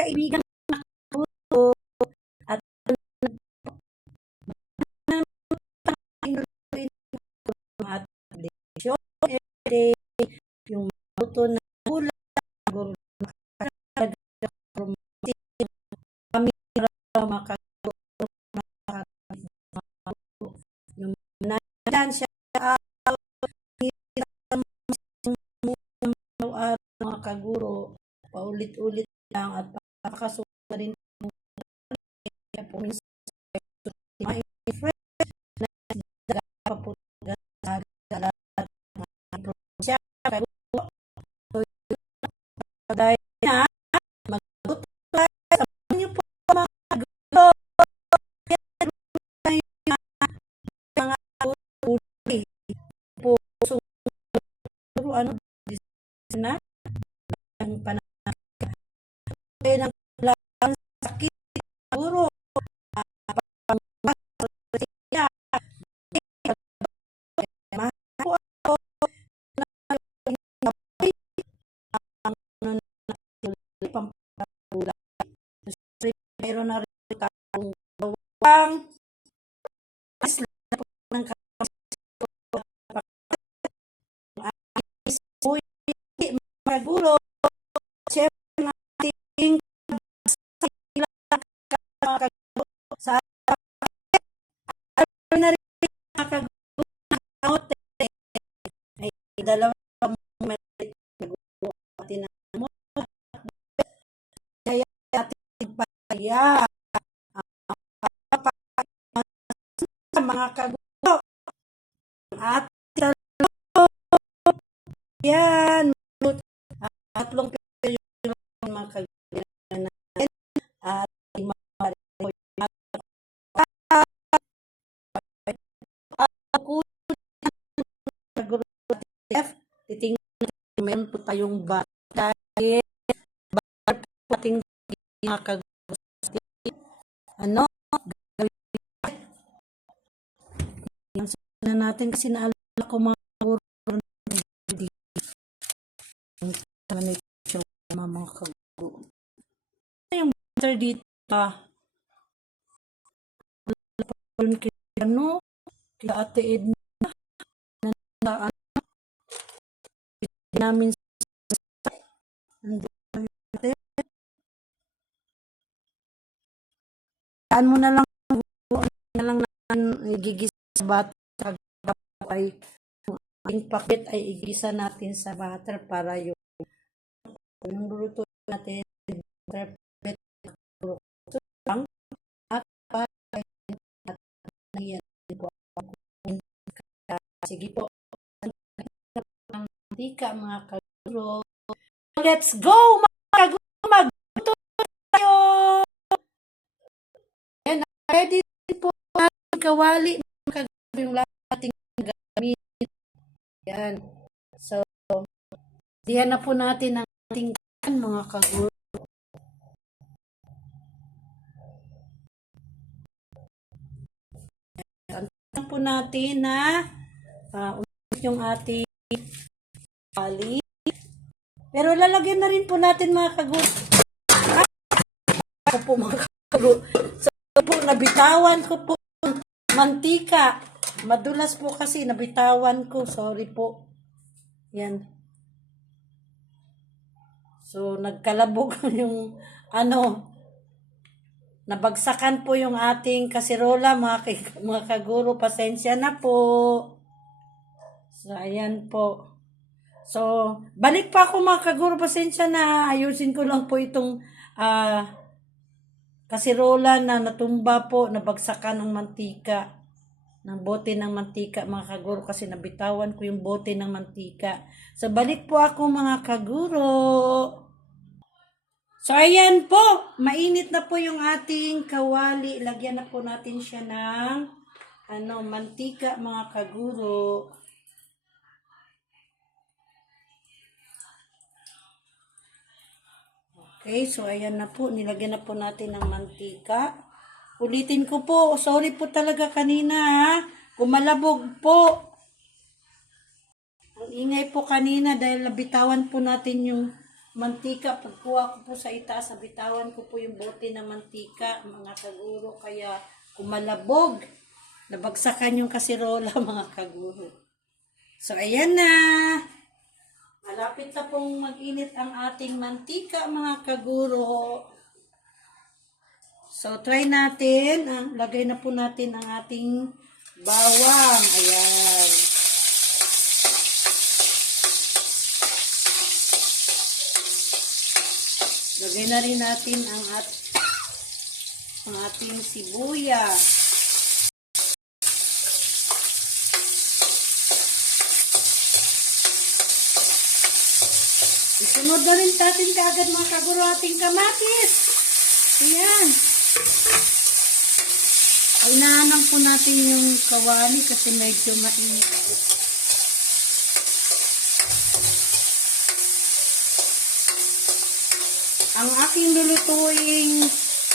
kaibigan nakatulog at at desisyon everyday yung mabuto na ulan kami yung nandiyan siya mga kaguro paulit-ulit lang at pakakasunod rin kaya po minsan my friend na sa lahat ng siya kaguro so dahil na magbuto tayo sa inyo po mga kaguro mga kaguro po so ano na ang panahon ng lang sakit siguro meron na rin tayong bawang ng Maguro, siyempre natin sa na rin nakagawa ay dalawa natin mo kaya ating paya mga kagulo at yan tatlong piraso yung mga kaibigan natin at titingnan natin meron po tayong batay bakit po ating mga ano na natin kasi naalala ko mga guro ganito yung mga kago. Yung butter dito, pa kay ano, kaya ate Edna, na ano, namin Saan mo na lang na lang igigis sa bata ay ang pakit ay igisa natin sa butter para yung yung luto natin butter lang. At para yan po sige po. Ang tika mga kaguro let's go mga kaguro magluto tayo yan ready po ang kawali mga kaguro yung ating gamit yan so diyan na po natin ang ating mga kaguro Tingnan po natin na uh, yung ating pali. Pero lalagyan na rin po natin mga kagut. Ako po mga kagut. So po, nabitawan ko po mantika. Madulas po kasi nabitawan ko. Sorry po. Yan. So nagkalabog yung ano, Nabagsakan po yung ating kasirola, mga, mga kaguro. Pasensya na po. So, ayan po. So, balik pa ako mga kaguro. Pasensya na. Ayusin ko lang po itong ah, kasirola na natumba po. Nabagsakan ng mantika. Ng bote ng mantika, mga kaguro. Kasi nabitawan ko yung bote ng mantika. So, balik po ako mga kaguro. So, ayan po. Mainit na po yung ating kawali. Lagyan na po natin siya ng ano, mantika, mga kaguro. Okay, so ayan na po. Nilagyan na po natin ng mantika. Ulitin ko po. Sorry po talaga kanina ha. Kumalabog po. Ang ingay po kanina dahil nabitawan po natin yung mantika. Pagkuha ko po sa itaas, bitawan ko po yung bote ng mantika, mga kaguro. Kaya kumalabog. Nabagsakan yung kasirola, mga kaguro. So, ayan na. Malapit na pong mag-init ang ating mantika, mga kaguro. So, try natin. Ah, lagay na po natin ang ating bawang. Ayan. Lagay na rin natin ang, at, ang ating sibuyas. Rin natin kaagad mga kaguro ating kamatis. Ayan. Inaanang po natin yung kawali kasi medyo mainit. Ang aking lulutuing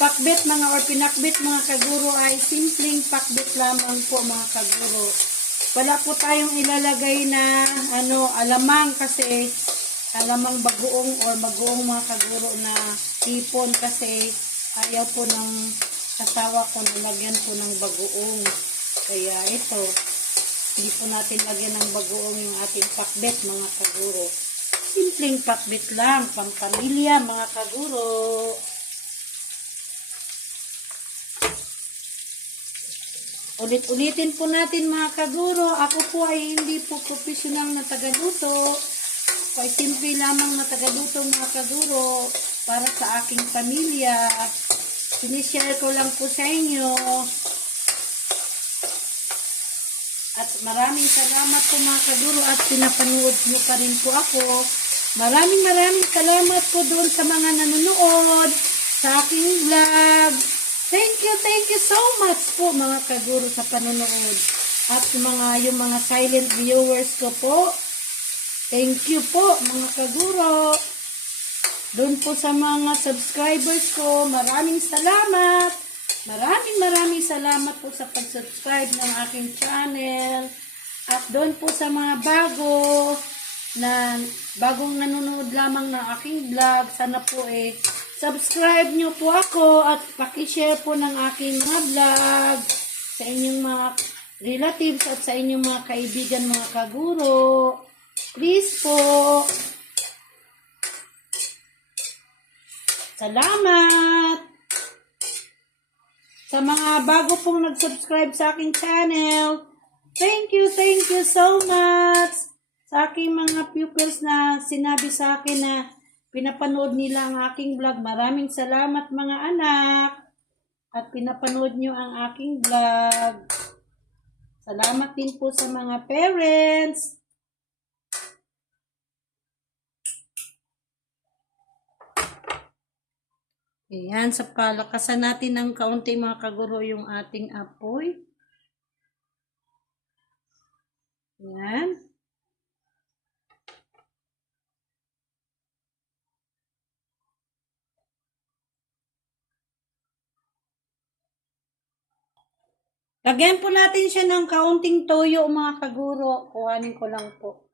pakbet mga or pinakbet mga kaguro ay simpleng pakbet lamang po mga kaguro. Wala po tayong ilalagay na ano alamang kasi alamang bagoong or bagoong mga kaguro na tipon kasi ayaw po ng kasawa ko na lagyan po ng bagoong. Kaya ito, hindi po natin lagyan ng bagoong yung ating pakbet mga kaguro. Simpleng pakbet lang, pang pamilya mga kaguro. Ulit-ulitin po natin mga kaguro. Ako po ay hindi po professional na tagaluto. Ako ay simple lamang na tagaluto mga kaguro para sa aking pamilya. Sinishare ko lang po sa inyo. At maraming salamat po mga kaguro at pinapanood nyo pa rin po ako. Maraming maraming salamat po doon sa mga nanonood sa aking vlog. Thank you, thank you so much po mga kaguro sa panonood. At mga, yung mga silent viewers ko po. Thank you po mga kaguro. Doon po sa mga subscribers ko, maraming salamat. Maraming maraming salamat po sa pag-subscribe ng aking channel. At doon po sa mga bago na bagong nanonood lamang ng aking vlog, sana po eh subscribe nyo po ako at pakishare po ng aking mga vlog sa inyong mga relatives at sa inyong mga kaibigan, mga kaguro. Please po. Salamat! Sa mga bago pong nag-subscribe sa aking channel, thank you, thank you so much! Sa aking mga pupils na sinabi sa akin na pinapanood nila ang aking vlog. Maraming salamat mga anak! At pinapanood nyo ang aking vlog. Salamat din po sa mga parents. Ayan, sa palakasan natin ng kaunti mga kaguro yung ating apoy. Ayan. Lagyan po natin siya ng kaunting toyo mga kaguro. Kuhanin ko lang po.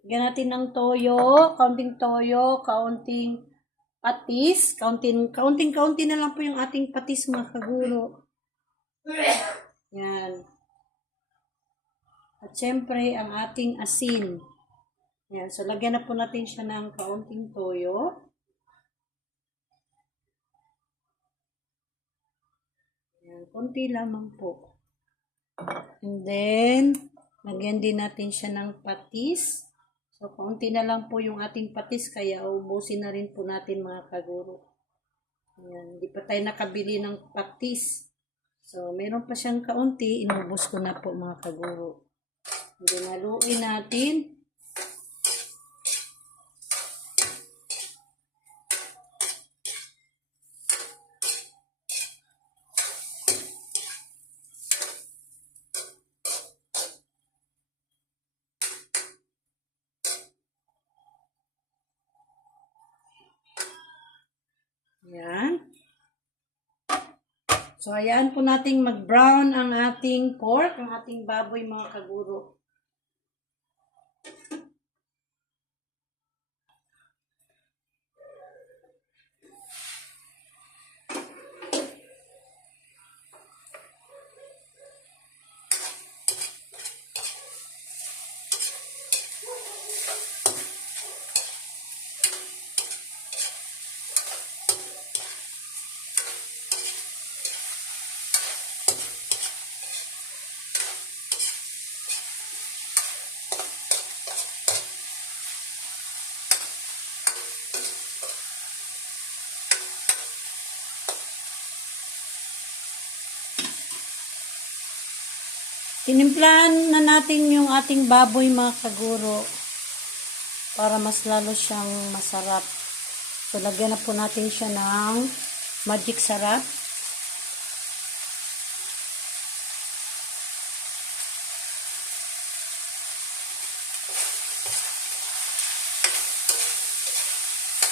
Lagyan natin ng toyo, kaunting toyo, kaunting patis, kaunting, kaunting, kaunting na lang po yung ating patis mga kaguro. Yan. At syempre, ang ating asin. Yan. So, lagyan na po natin siya ng kaunting toyo. Yan. Kunti lamang po. And then, lagyan din natin siya ng patis. So, kaunti na lang po yung ating patis, kaya ubusin na rin po natin mga kaguro. Ayan, hindi pa tayo nakabili ng patis. So, meron pa siyang kaunti, inubos ko na po mga kaguro. Hindi naluin natin. So, hayaan po nating mag-brown ang ating pork, ang ating baboy mga kaguro. Tinimplahan na natin yung ating baboy mga kaguro para mas lalo siyang masarap. So, lagyan na po natin siya ng magic sarap.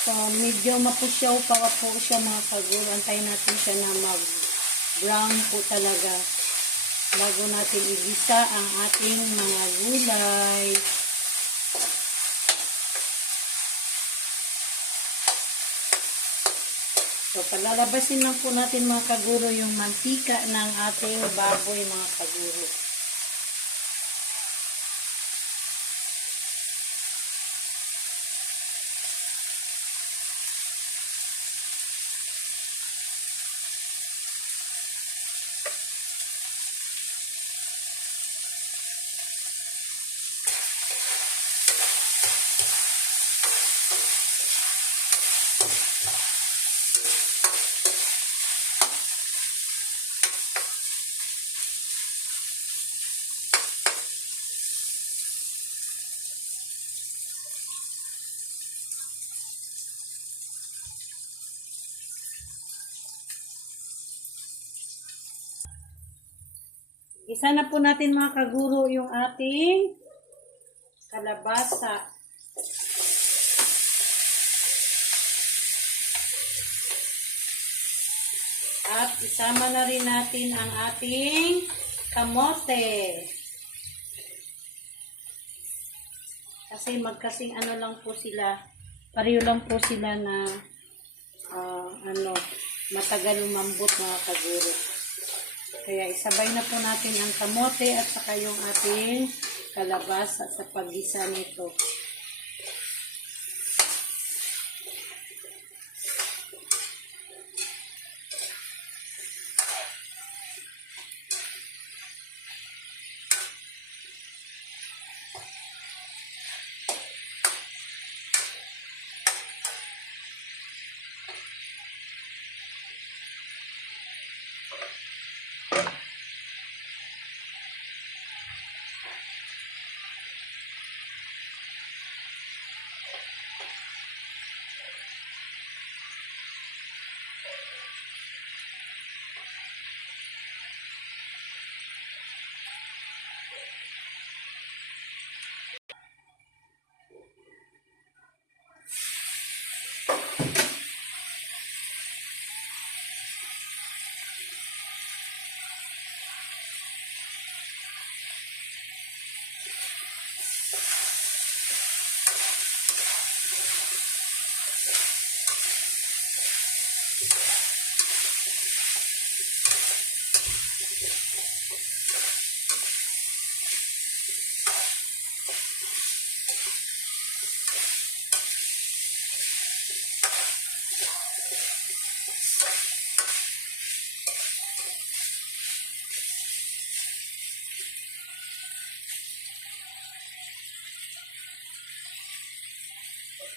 So, medyo mapusyaw pa po siya mga kaguro. Antayin natin siya na mag-brown po talaga bago natin igisa ang ating mga gulay. So, palalabasin lang po natin mga kaguro yung mantika ng ating baboy mga kaguro. Isa na po natin mga kaguro yung ating kalabasa. At isama na rin natin ang ating kamote. Kasi magkasing ano lang po sila, pareho lang po sila na ah, ano, matagal umambot mga kaguro. Kaya isabay na po natin ang kamote at saka yung ating kalabasa sa paggisa nito.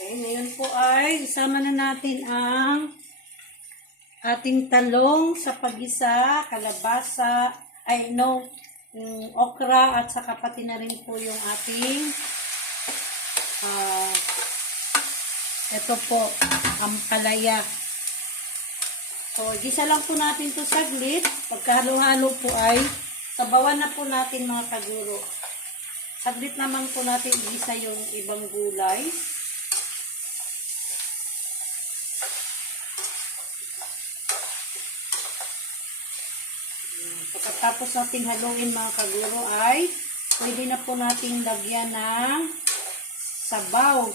Okay, ngayon po ay isama na natin ang ating talong sa pagisa, kalabasa, ay no, mm, okra at saka pati na rin po yung ating ah ito po, ang palaya. So, gisa lang po natin to saglit. Pagkahalo-halo po ay sabawan na po natin mga kaguro. Saglit naman po natin igisa yung ibang gulay. tapos natin haluin mga kaguro ay pwede na po natin lagyan ng sabaw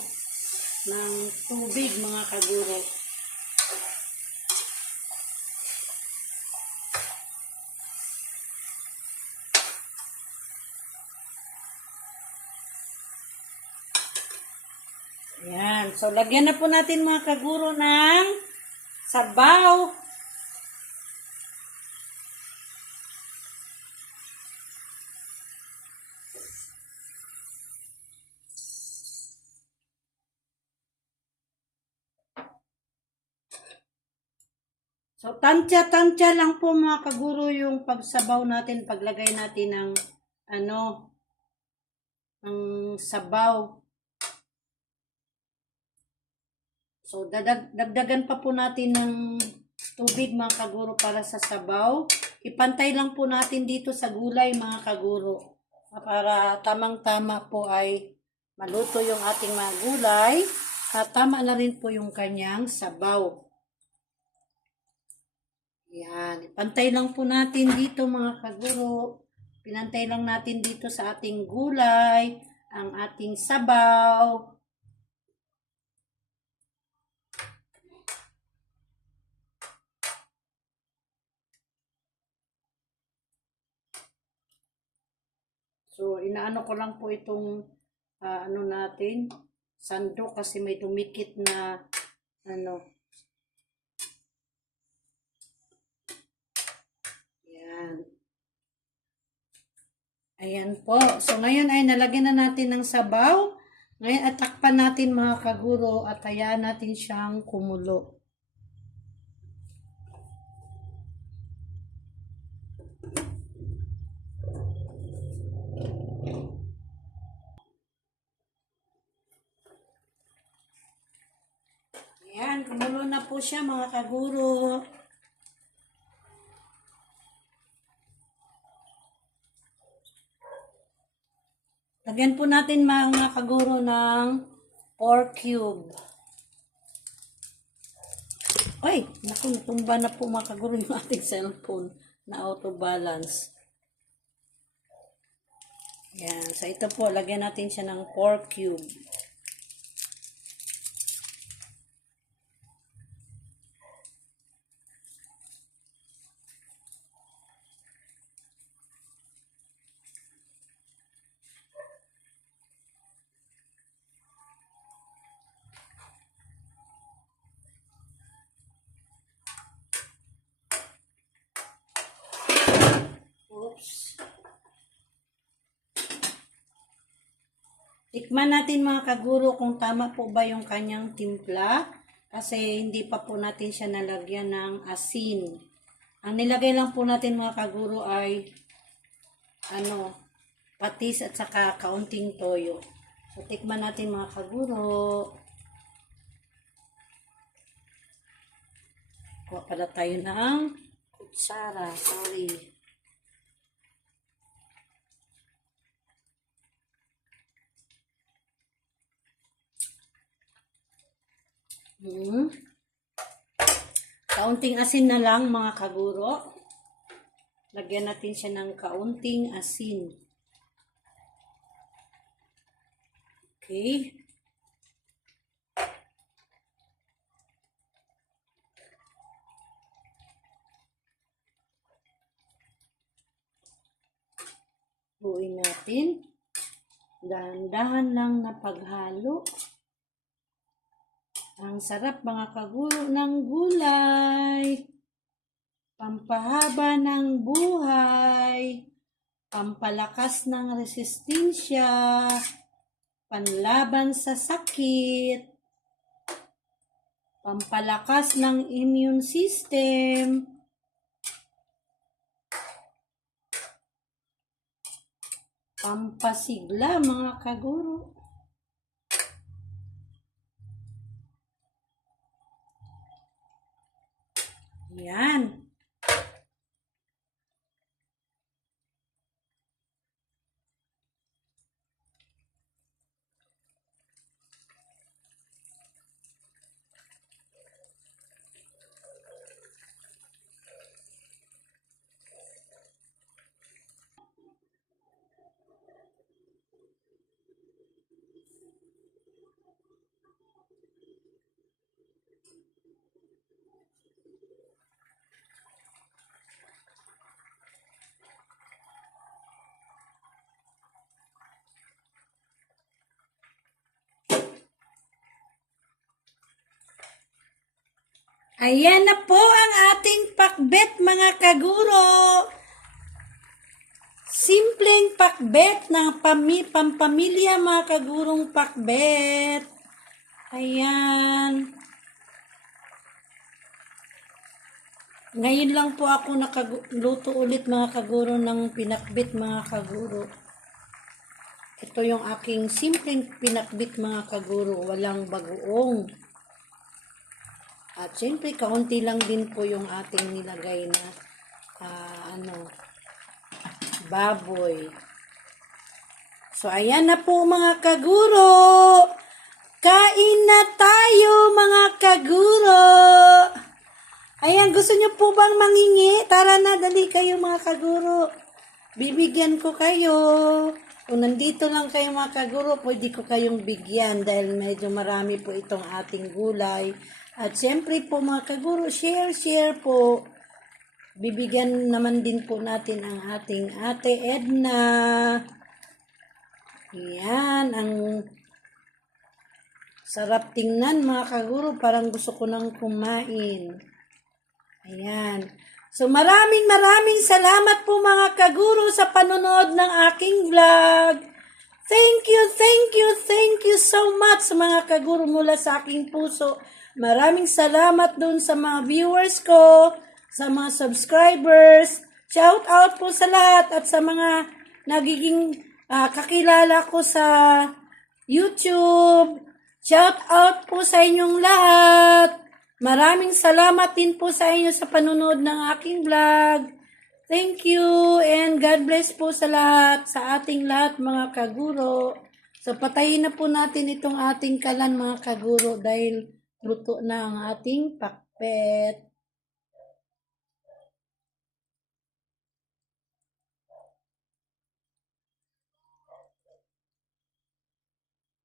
ng tubig mga kaguro. Ayan. So, lagyan na po natin mga kaguro ng sabaw So, tansya-tansya lang po mga kaguro yung pagsabaw natin, paglagay natin ng ano, ng sabaw. So, dadag, dagdagan pa po natin ng tubig mga kaguro para sa sabaw. Ipantay lang po natin dito sa gulay mga kaguro. Para tamang-tama po ay maluto yung ating mga gulay. At tama na rin po yung kanyang sabaw. Yan. Pantay lang po natin dito mga kaguro. Pinantay lang natin dito sa ating gulay, ang ating sabaw. So, inaano ko lang po itong ah, ano natin, sando kasi may dumikit na ano, Yan. Ayan po. So, ngayon ay nalagyan na natin ng sabaw. Ngayon, atakpan natin mga kaguro at hayaan natin siyang kumulo. Ayan, kumulo na po siya mga kaguro. Lagyan po natin mga kaguro ng 4 cube. Ay, naku, natumba na po mga kaguro yung ating cellphone na auto balance. Yan. So, ito po, lagyan natin siya ng 4 cube. Tikman natin mga kaguro kung tama po ba yung kanyang timpla. Kasi hindi pa po natin siya nalagyan ng asin. Ang nilagay lang po natin mga kaguro ay ano, patis at saka kaunting toyo. So, tikman natin mga kaguro. Kuha pala tayo ng kutsara. Sorry. Hmm. Kaunting asin na lang mga kaguro. Lagyan natin siya ng kaunting asin. Okay. Buuin natin. Dahan-dahan lang na paghalo. Ang sarap mga kaguro ng gulay. Pampahaba ng buhay. Pampalakas ng resistensya. Panlaban sa sakit. Pampalakas ng immune system. Pampasigla mga kaguro. Yan. Ayan na po ang ating pakbet mga kaguro. Simpleng pakbet ng pami pampamilya mga kagurong pakbet. Ayan. Ngayon lang po ako nakaluto ulit mga kaguro ng pinakbit mga kaguro. Ito yung aking simpleng pinakbit mga kaguro, walang bagoong. At syempre, kaunti lang din po yung ating nilagay na ah, ano, baboy. So, ayan na po mga kaguro. Kain na tayo mga kaguro. Ayan, gusto nyo po bang mangingi? Tara na, dali kayo mga kaguro. Bibigyan ko kayo. Kung nandito lang kayo mga kaguro, pwede ko kayong bigyan dahil medyo marami po itong ating gulay. At syempre po mga kaguro, share, share po. Bibigyan naman din po natin ang ating ate Edna. Yan, ang sarap tingnan mga kaguro. Parang gusto ko nang kumain. Ayan. So maraming maraming salamat po mga kaguro sa panonood ng aking vlog. Thank you, thank you, thank you so much mga kaguro mula sa aking puso. Maraming salamat dun sa mga viewers ko, sa mga subscribers. Shout out po sa lahat at sa mga nagiging ah, kakilala ko sa YouTube. Shout out po sa inyong lahat. Maraming salamat din po sa inyo sa panunod ng aking vlog. Thank you and God bless po sa lahat, sa ating lahat mga kaguro. So patayin na po natin itong ating kalan mga kaguro dahil luto na ang ating pakpet.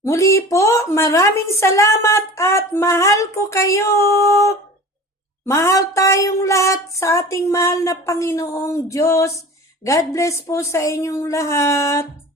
Muli po, maraming salamat at mahal ko kayo. Mahal tayong lahat sa ating mahal na Panginoong Diyos. God bless po sa inyong lahat.